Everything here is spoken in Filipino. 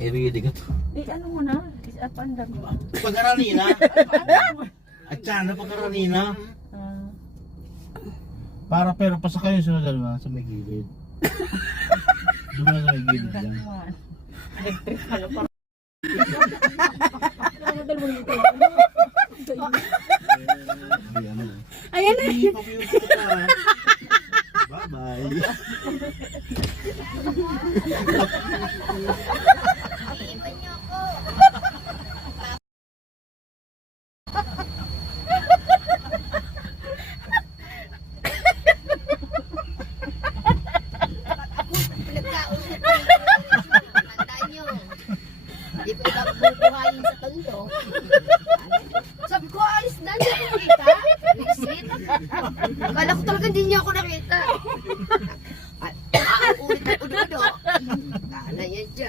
Iridi ka to. Ano mo na? Isapanda mo. Pagkaranina? At sana pagkaranina? Para pero pasok kayo sa dalawa sa may gilid. Doon na sa may gilid lang. Electric ka lang. Ayan na. Bye-bye.